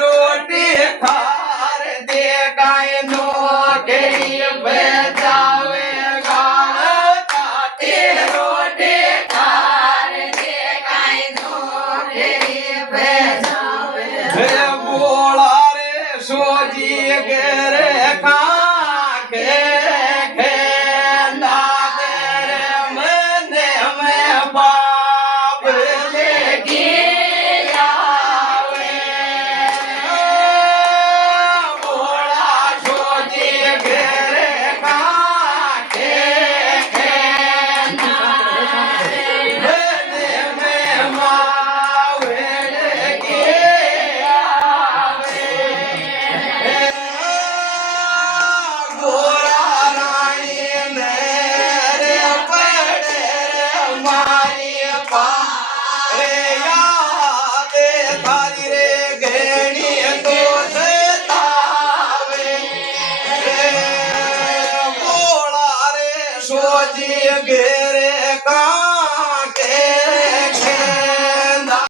રોટી ખાર દે ગાય નો ઘેરી બજાવે ગાળ કાટી રોટી ખાર દે ગાય નો ઘેરી બજાવે હે બોળા રે સોજી ઘેરે કાકે ખેંદા ઘેરે મને મે બાપ લેગી આવે બોળા સોજી ઘેરે કાકે ખેંદા મને મે બાપ લેગી આવે ગોરા રાણી ને રે પડે મારી પારે યાદ તારી રે ઘેણી તો સતાવે રે બોળા રે સોજી ઘેરે કા